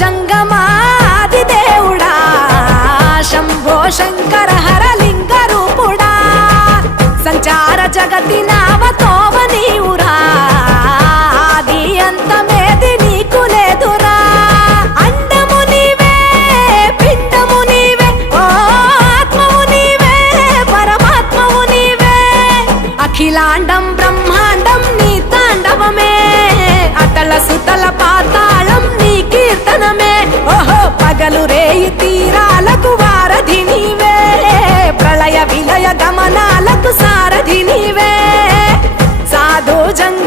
జంగమాది దేవుడా శంభో శంకర హరలింగ రూపుడా సంచార జగతి నావతోవ నీవురా ఆది అంతమేది నీకు లేదురా అండము నీవే పిండము నీవే ఓ ఆత్మవు నీవే పరమాత్మవు నీవే అఖిలాండం బ్రహ్మాండం నీ తాండవమే అతల సుతల పాతాళం నీ కీర్తనమే ఓహో పగలు రేయి తీరాలకు వారధి నీవే ప్రళయ విలయ గమనాలకు సారథి నీవే సాధు జంగ